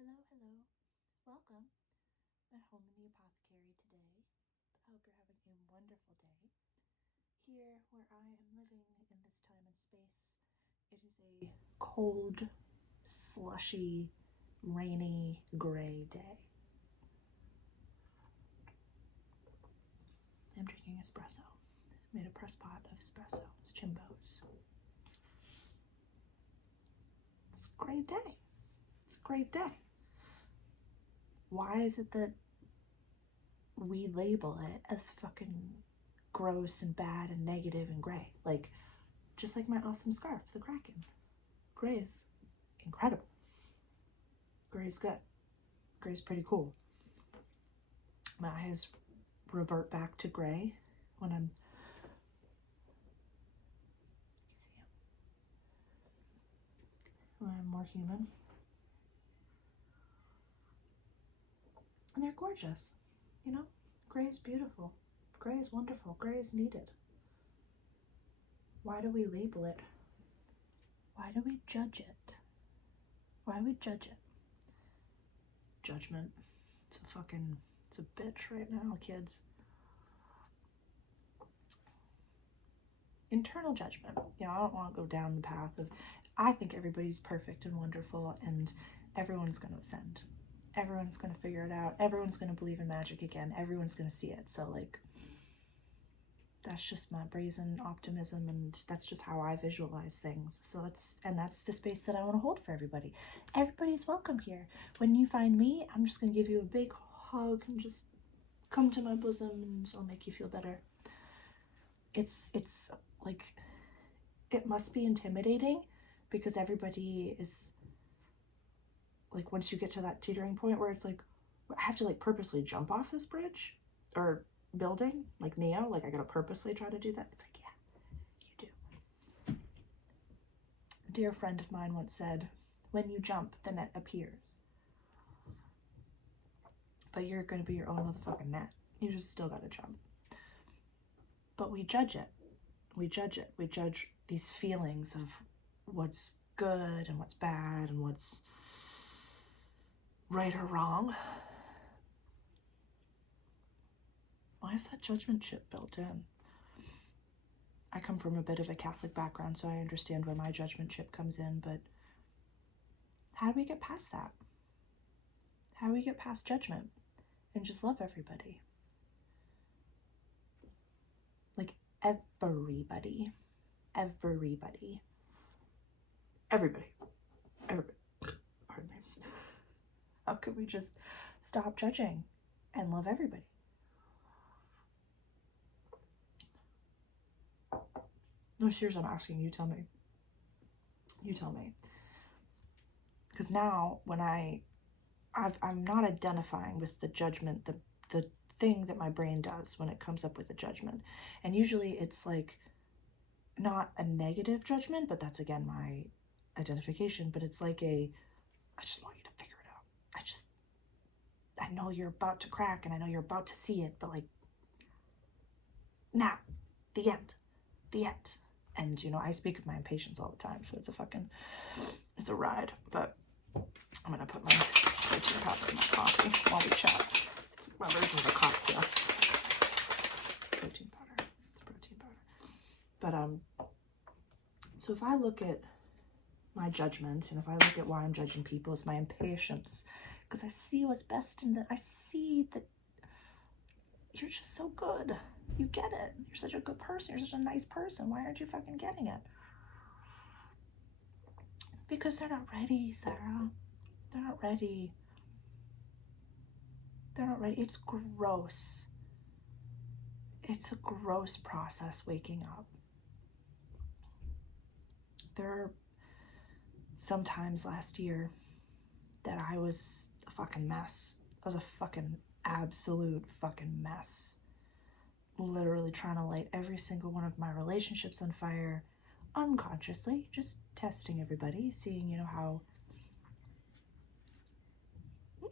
Hello. Welcome. I'm at home in the Apothecary today. I hope you're having a wonderful day. Here, where I am living in this time and space, it is a cold, slushy, rainy, gray day. I'm drinking espresso. I made a press pot of espresso. It's Chimbos. It's a great day. It's a great day. Why is it that we label it as fucking gross and bad and negative and gray? Like, just like my awesome scarf, the Kraken. Gray is incredible. Gray is good. Gray is pretty cool. My eyes revert back to gray when I'm, when I'm more human. And they're gorgeous, you know? Gray is beautiful. Gray is wonderful. Gray is needed. Why do we label it? Why do we judge it? Why do we judge it? Judgment. It's a bitch right now, kids. Internal judgment. You know, I don't want to go down the path of, I think everybody's perfect and wonderful and everyone's going to ascend. Everyone's going to figure it out. Everyone's going to believe in magic again. Everyone's going to see it. So, like, that's just my brazen optimism, and that's just how I visualize things. So that's the space that I want to hold for everybody. Everybody's welcome here. When you find me, I'm just going to give you a big hug and just come to my bosom, and I'll make you feel better. It's like, it must be intimidating because everybody is like, once you get to that teetering point where it's like, I have to like purposely jump off this bridge or building, like Neo, like I gotta purposely try to do that. It's like, yeah, you do. A dear friend of mine once said, when you jump, the net appears. But you're gonna be your own motherfucking net. You just still gotta jump. But we judge it. We judge it. We judge these feelings of what's good and what's bad and what's right or wrong. Why is that judgment shit built in? I come from a bit of a Catholic background, so I understand where my judgment chip comes in, but how do we get past that? How do we get past judgment and just love everybody? Like, everybody. Pardon me. How could we just stop judging and love everybody? No, seriously, I'm asking, you tell me. Because now when I'm not identifying with the judgment, the thing that my brain does when it comes up with a judgment. And usually it's like not a negative judgment, but that's again my identification, but it's like I just want you to figure it out. I know you're about to crack and I know you're about to see it, but like, now, the end. And, you know, I speak of my impatience all the time, so it's a ride. But I'm going to put my protein powder in my coffee while we chat. It's my version of a cocktail. It's protein powder. But, so if I look at my judgment, and if I look at why I'm judging people, it's my impatience. Because I see what's best in I see that you're just so good. You get it. You're such a good person. You're such a nice person. Why aren't you fucking getting it? Because they're not ready, Sarah. They're not ready. It's gross. It's a gross process waking up. There are some times last year that I was a fucking mess. I was a fucking absolute fucking mess. Literally trying to light every single one of my relationships on fire, unconsciously, just testing everybody, seeing, you know, how. It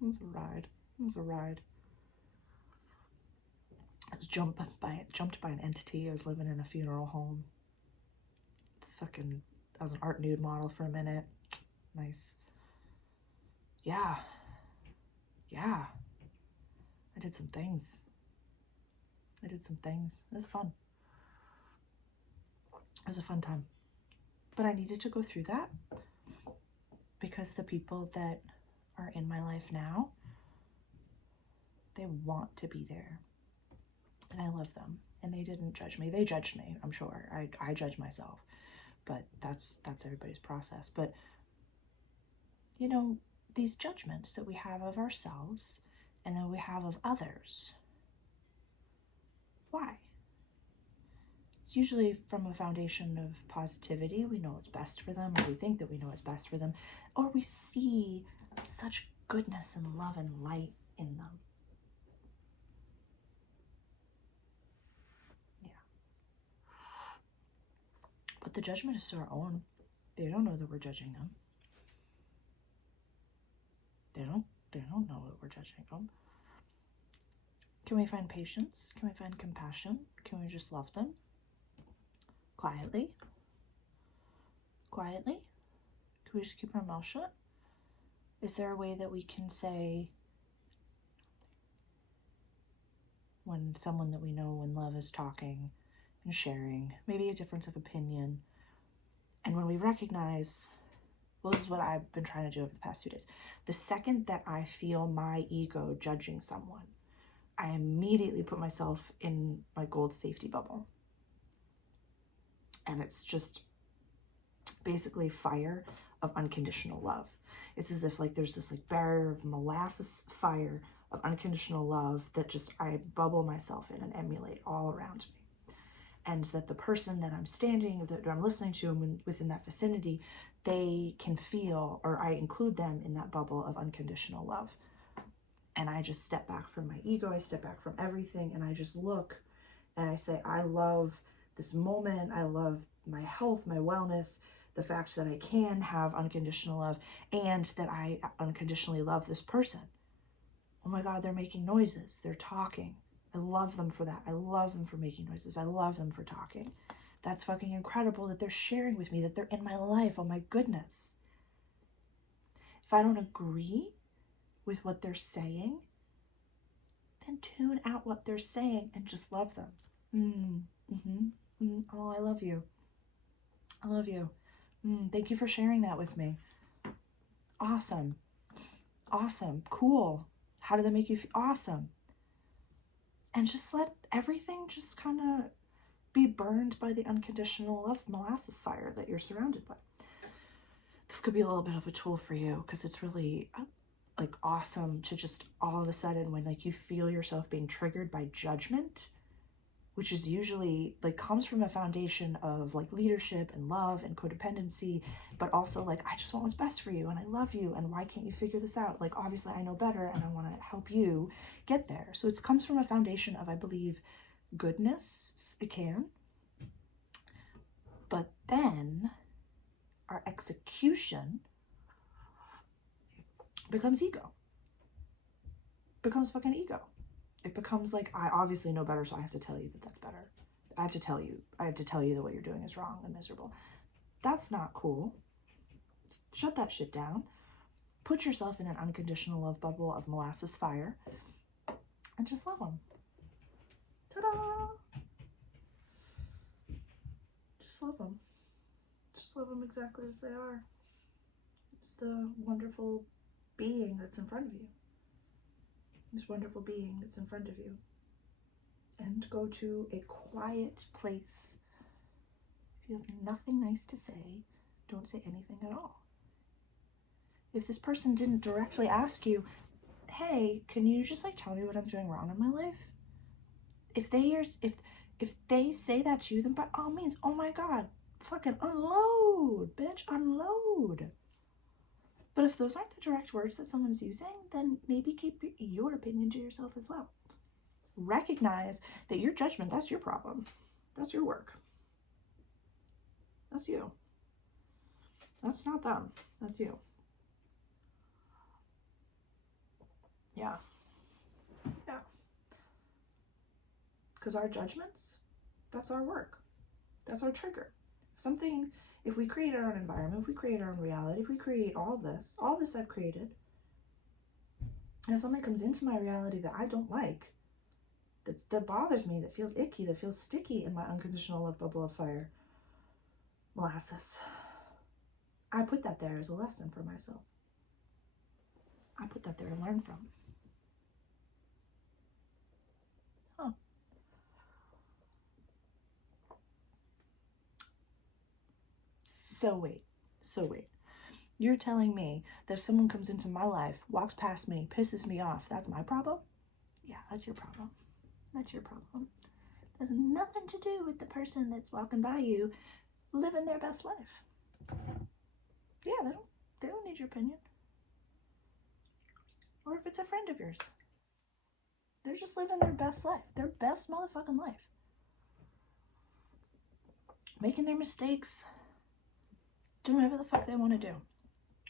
was a ride. I was jumped by an entity. I was living in a funeral home. I was an art nude model for a minute. Nice. yeah, I did some things. It was fun. It was a fun time. But I needed to go through that because the people that are in my life now, they want to be there. And I love them. And they didn't judge me. They judged me, I'm sure. I judge myself. But that's everybody's process. But, you know, these judgments that we have of ourselves and that we have of others, why? It's usually from a foundation of positivity. We know what's best for them, or we think that we know what's best for them, or we see such goodness and love and light in them. Yeah. But the judgment is to our own. They don't know that we're judging them. They don't know that we're judging them. Can we find patience? Can we find compassion? Can we just love them? Quietly? Can we just keep our mouth shut? Is there a way that we can say, when someone that we know and love is talking and sharing, maybe a difference of opinion, and when we recognize, well, this is what I've been trying to do over the past 2 days. The second that I feel my ego judging someone, I immediately put myself in my gold safety bubble. And it's just basically fire of unconditional love. It's as if like there's this like barrier of molasses fire of unconditional love that just I bubble myself in and emulate all around me. And that the person that I'm standing, that I'm listening to, and within that vicinity, they can feel, or I include them in that bubble of unconditional love. And I just step back from my ego, I step back from everything, and I just look and I say, I love this moment, I love my health, my wellness, the fact that I can have unconditional love, and that I unconditionally love this person. Oh my God, they're making noises, they're talking. I love them for that. I love them for making noises. I love them for talking. That's fucking incredible that they're sharing with me, that they're in my life. Oh my goodness. If I don't agree with what they're saying, then tune out what they're saying and just love them. Oh, I love you. I love you. Thank you for sharing that with me. Awesome. Cool. How did that make you feel? Awesome. And just let everything just kind of be burned by the unconditional love molasses fire that you're surrounded by. This could be a little bit of a tool for you because it's really like awesome to just all of a sudden when like you feel yourself being triggered by judgment, which is usually like comes from a foundation of like leadership and love and codependency, but also like, I just want what's best for you and I love you and why can't you figure this out? Like, obviously I know better and I want to help you get there. So it comes from a foundation of, I believe, goodness. It can. But then our execution becomes ego. Becomes fucking ego. It becomes like, I obviously know better, so I have to tell you that that's better. I have to tell you that what you're doing is wrong and miserable. That's not cool. Shut that shit down. Put yourself in an unconditional love bubble of molasses fire and just love them. Ta-da! Just love them. Just love them exactly as they are. It's the wonderful being that's in front of you. This wonderful being that's in front of you. And go to a quiet place. If you have nothing nice to say, don't say anything at all. If this person didn't directly ask you, hey, can you just like tell me what I'm doing wrong in my life? If they say that to you, then by all means, oh my God, fucking unload, bitch, unload. But if those aren't the direct words that someone's using, then maybe keep your opinion to yourself as well. Recognize that your judgment, that's your problem. That's your work. That's you. That's not them. That's you. Yeah. Because our judgments, that's our work. That's our trigger. If we create our own environment, if we create our own reality, if we create all this I've created, And if something comes into my reality that I don't like, that bothers me, that feels icky, that feels sticky in my unconditional love bubble of fire, molasses, I put that there as a lesson for myself. I put that there to learn from. Huh. So wait. You're telling me that if someone comes into my life, walks past me, pisses me off, that's my problem? Yeah, that's your problem. That's your problem. It has nothing to do with the person that's walking by you living their best life. Yeah, they don't need your opinion. Or if it's a friend of yours, they're just living their best life, their best motherfucking life. Making their mistakes, doing whatever the fuck they want to do.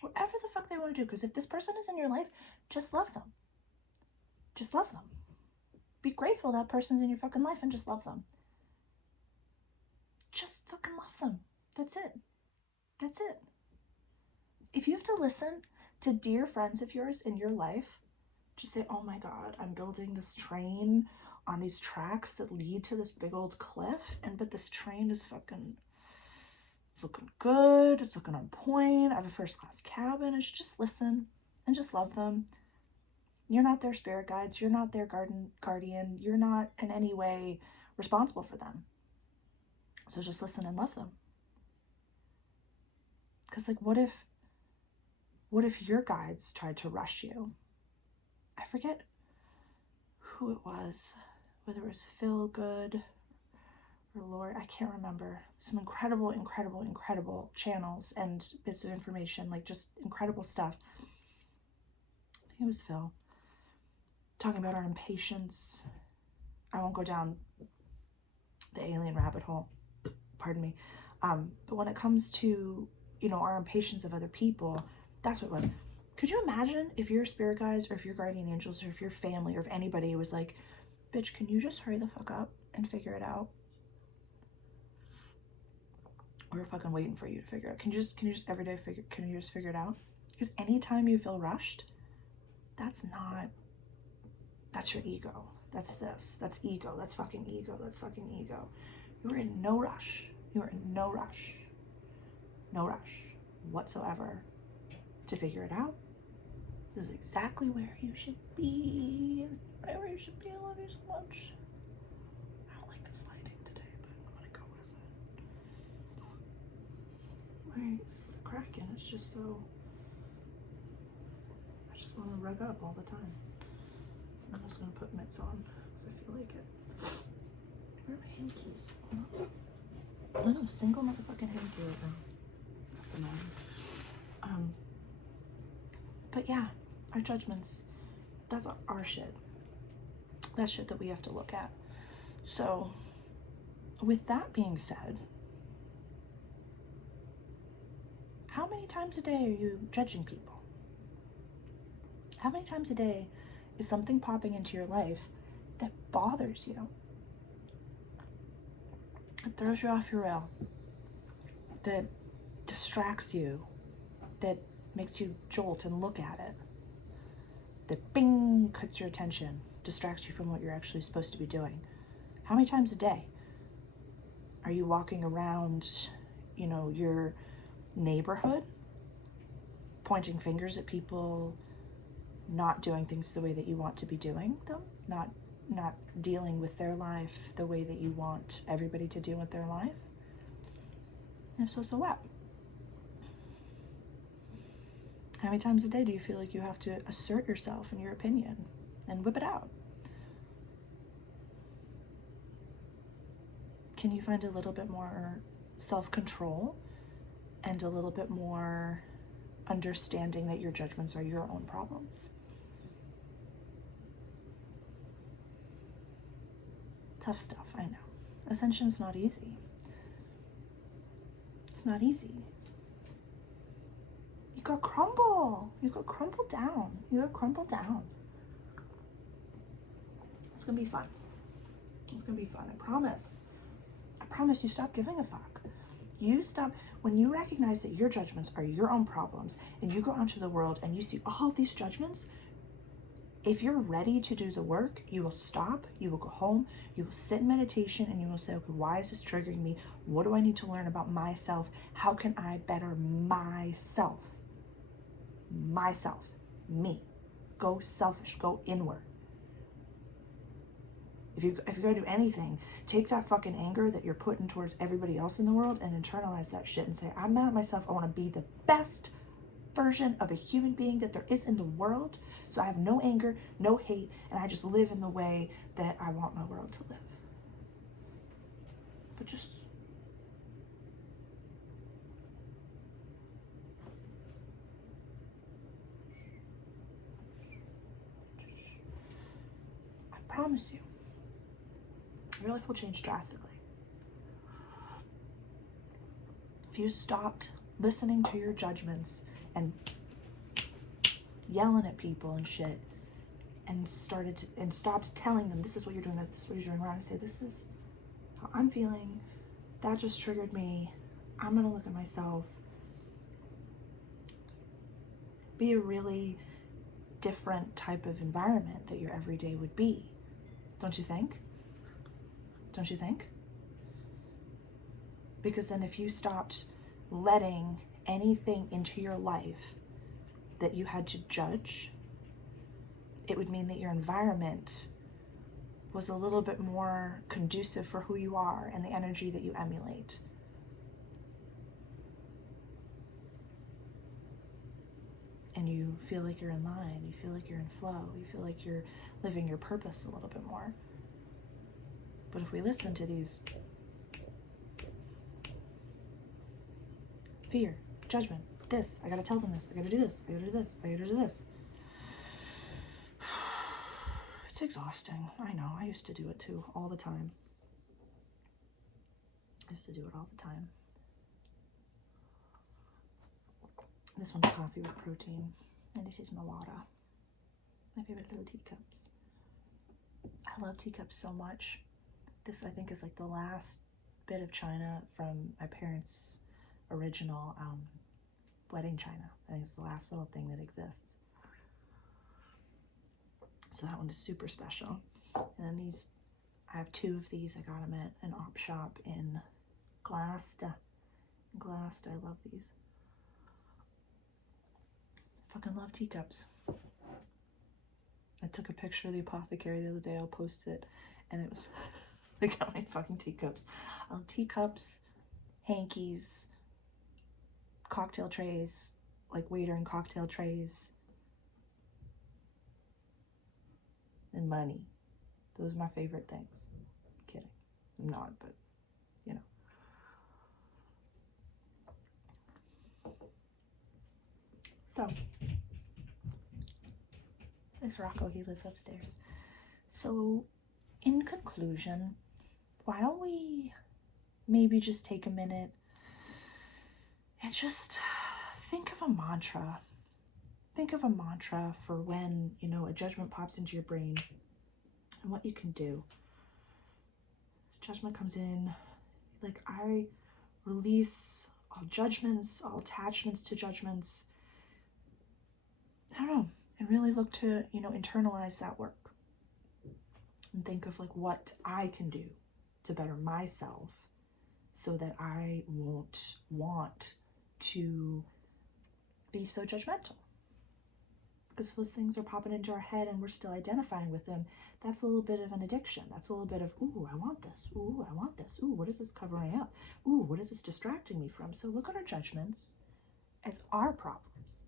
Whatever the fuck they want to do. Because if this person is in your life, just love them. Just love them. Be grateful that person's in your fucking life and just love them. Just fucking love them. That's it. That's it. If you have to listen to dear friends of yours in your life, just say, oh my God, I'm building this train on these tracks that lead to this big old cliff, but this train is fucking, it's looking good, it's looking on point, I have a first class cabin. I should just listen and just love them. You're not their spirit guides, you're not their guardian, you're not in any way responsible for them. So just listen and love them. Because like, what if your guides tried to rush you? I forget who it was, whether it was Phil Good or Lord, I can't remember. Some incredible channels and bits of information, like just incredible stuff. I think it was Phil, talking about our impatience. I won't go down the alien rabbit hole, pardon me. But when it comes to, our impatience of other people, that's what it was. Could you imagine if your spirit guides or if your guardian angels or if your family or if anybody was like, bitch, can you just hurry the fuck up and figure it out? We're fucking waiting for you to figure it out. Can you just every day can you just figure it out? Because anytime you feel rushed, that's your ego. That's ego. That's fucking ego. That's fucking ego. You're in no rush. You're in no rush. No rush whatsoever to figure it out. This is exactly where you should be. Right where you should be. I love you so much. I don't like this lighting today, but I'm gonna go with it. Right, it's the Kraken. It's just so, I just want to rug up all the time. I'm just gonna put mitts on because I feel like it. Where are my hand keys? I don't know, single motherfucking hand key right now. That's annoying. But yeah, our judgments, that's our shit. That's shit that we have to look at. So, with that being said, how many times a day are you judging people? How many times a day is something popping into your life that bothers you? It throws you off your rail, that distracts you, that makes you jolt and look at it, that bing, cuts your attention, distracts you from what you're actually supposed to be doing. How many times a day are you walking around, your neighborhood, pointing fingers at people, not doing things the way that you want to be doing them, not dealing with their life the way that you want everybody to deal with their life? If so, so what? How many times a day do you feel like you have to assert yourself and your opinion and whip it out? Can you find a little bit more self-control and a little bit more understanding that your judgments are your own problems? Tough stuff, I know. Ascension's not easy. It's not easy. You gotta crumble. You gotta crumble down. You gotta crumble down. It's gonna be fun. It's gonna be fun, I promise. I promise you stop giving a fuck. You stop, when you recognize that your judgments are your own problems and you go out into the world and you see all these judgments, If you're ready to do the work, you will stop, you will go home, you will sit in meditation, and you will say, okay, why is this triggering me? What do I need to learn about myself? How can I better myself? Myself, me. Go selfish, go inward. If you're gonna do anything, take that fucking anger that you're putting towards everybody else in the world and internalize that shit and say, I'm mad at myself. I want to be the best version of a human being that there is in the world. So I have no anger, no hate, and I just live in the way that I want my world to live. But just I promise you, your life will change drastically. If you stopped listening to your judgments and yelling at people and shit, and stopped telling them, this is what you're doing, this is what you're doing wrong, and say, this is how I'm feeling, that just triggered me, I'm gonna look at myself. Be a really different type of environment that your everyday would be. Don't you think? Don't you think? Because then if you stopped letting anything into your life that you had to judge, it would mean that your environment was a little bit more conducive for who you are and the energy that you emulate. And you feel like you're in line, you feel like you're in flow, you feel like you're living your purpose a little bit more. But if we listen to these fear, judgment, this, I gotta tell them this, I gotta do this, I gotta do this, I gotta do this. It's exhausting. I know. I used to do it too, all the time. I used to do it all the time. This one's coffee with protein, and this is my water. My favorite little teacups. I love teacups so much. This, I think, is like the last bit of china from my parents' original wedding china. I think it's the last little thing that exists. So that one is super special. And then these, I have two of these. I got them at an op shop in Gloucester. I love these. I fucking love teacups. I took a picture of the Apothecary the other day. I'll post it. And it was, look how many fucking teacups. I love teacups, hankies, cocktail trays, like waiter and cocktail trays. And money. Those are my favorite things. I'm kidding. I'm not, but you know. So, there's Rocco, he lives upstairs. So, in conclusion, why don't we maybe just take a minute and just think of a mantra. Think of a mantra for when, you know, a judgment pops into your brain and what you can do. This judgment comes in, like, I release all judgments, all attachments to judgments. I don't know, and really look to, you know, internalize that work and think of like what I can do to better myself so that I won't want to be so judgmental. Because if those things are popping into our head and we're still identifying with them, that's a little bit of an addiction. That's a little bit of, ooh, I want this. Ooh, I want this. Ooh, what is this covering up? Ooh, what is this distracting me from? So look at our judgments as our problems.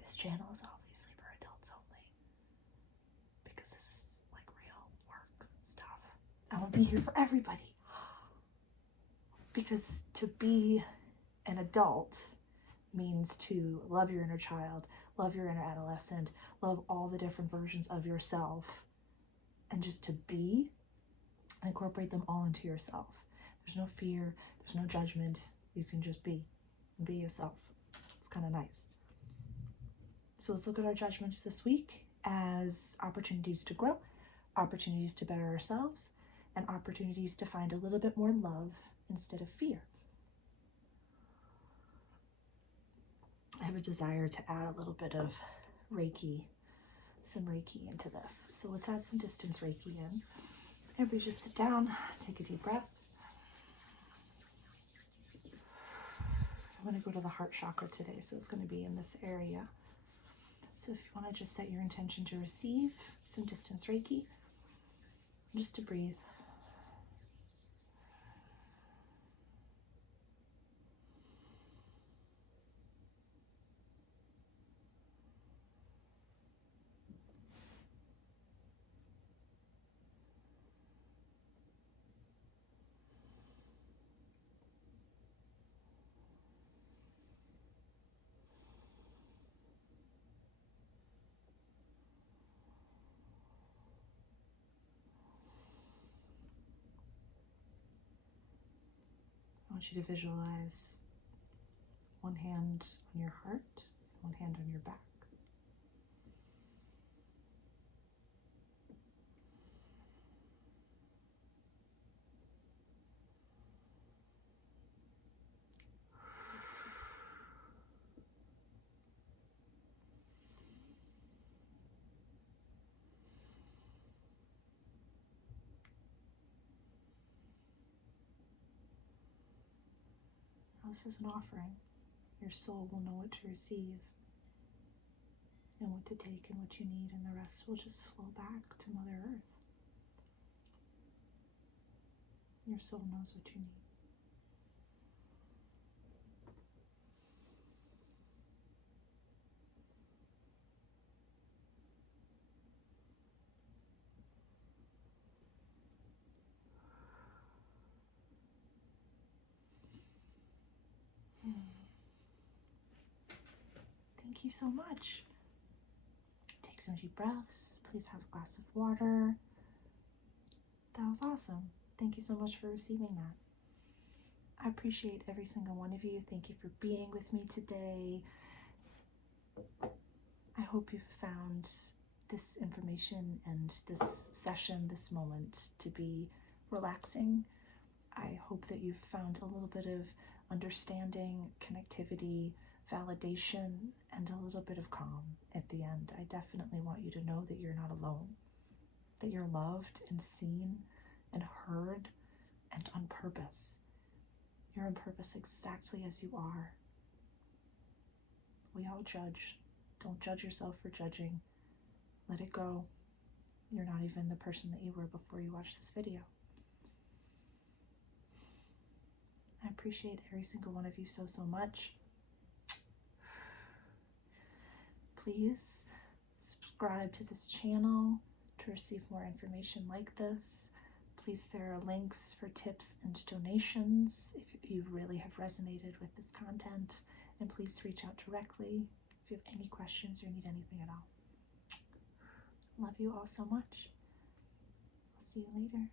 This channel is obviously for adults only. Because this is like real work stuff. I want to be here for everybody. Because to be an adult means to love your inner child, love your inner adolescent, love all the different versions of yourself, and just to be and incorporate them all into yourself. There's no fear, there's no judgment. You can just be and be yourself. It's kind of nice. So let's look at our judgments this week as opportunities to grow, opportunities to better ourselves, and opportunities to find a little bit more love instead of fear. I have a desire to add a little bit of Reiki, some Reiki into this. So let's add some distance Reiki in. Everybody just sit down, take a deep breath. I'm going to go to the heart chakra today, so it's going to be in this area. So if you want to just set your intention to receive some distance Reiki, just to breathe. I want you to visualize one hand on your heart, one hand on your back. This is an offering. Your soul will know what to receive and what to take and what you need, and the rest will just flow back to Mother Earth. Your soul knows what you need. Thank you so much. Take some deep breaths. Please have a glass of water. That was awesome. Thank you so much for receiving that. I appreciate every single one of you. Thank you for being with me today. I hope you've found this information and this session, this moment, to be relaxing. I hope that you've found a little bit of understanding, connectivity, validation, and a little bit of calm at the end. I definitely want you to know that you're not alone, that you're loved and seen and heard and on purpose. You're on purpose exactly as you are. We all judge. Don't judge yourself for judging. Let it go. You're not even the person that you were before you watched this video. I appreciate every single one of you so, so much. Please subscribe to this channel to receive more information like this. Please, there are links for tips and donations if you really have resonated with this content. And please reach out directly if you have any questions or need anything at all. Love you all so much. I'll see you later.